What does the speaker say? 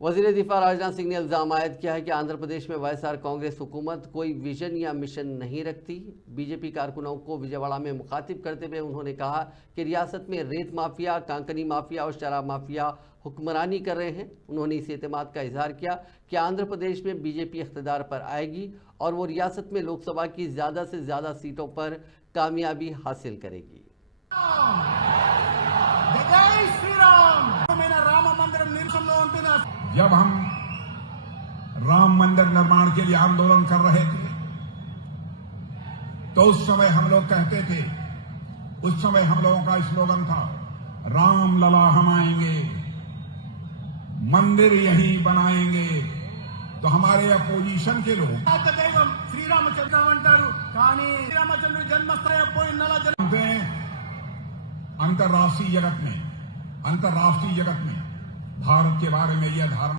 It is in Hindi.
वजीर दिफा राजनाथ सिंह ने इल्जाम आयद किया है कि आंध्र प्रदेश में वाईएसआर कांग्रेस हुकूमत कोई विजन या मिशन नहीं रखती। बीजेपी कारकुनों को विजयवाड़ा में मुखातिब करते हुए उन्होंने कहा कि रियासत में रेत माफिया, कांकनी माफिया और शराब माफिया हुक्मरानी कर रहे हैं। उन्होंने इस एतमाद का इजहार किया कि आंध्र प्रदेश में बीजेपी इख्तिदार पर आएगी और वो रियासत में लोकसभा की ज़्यादा से ज़्यादा सीटों पर कामयाबी हासिल करेगी। जब हम राम मंदिर निर्माण के लिए आंदोलन कर रहे थे तो उस समय हम लोग कहते थे, उस समय हम लोगों का स्लोगन था, राम लला हम आएंगे, मंदिर यहीं बनाएंगे। तो हमारे अपोजिशन के लोग श्री रामचंद्र अंटारू श्रीरामचंद्र जन्मस्थल अंतर्राष्ट्रीय जगत में भारत के बारे में यह धारणा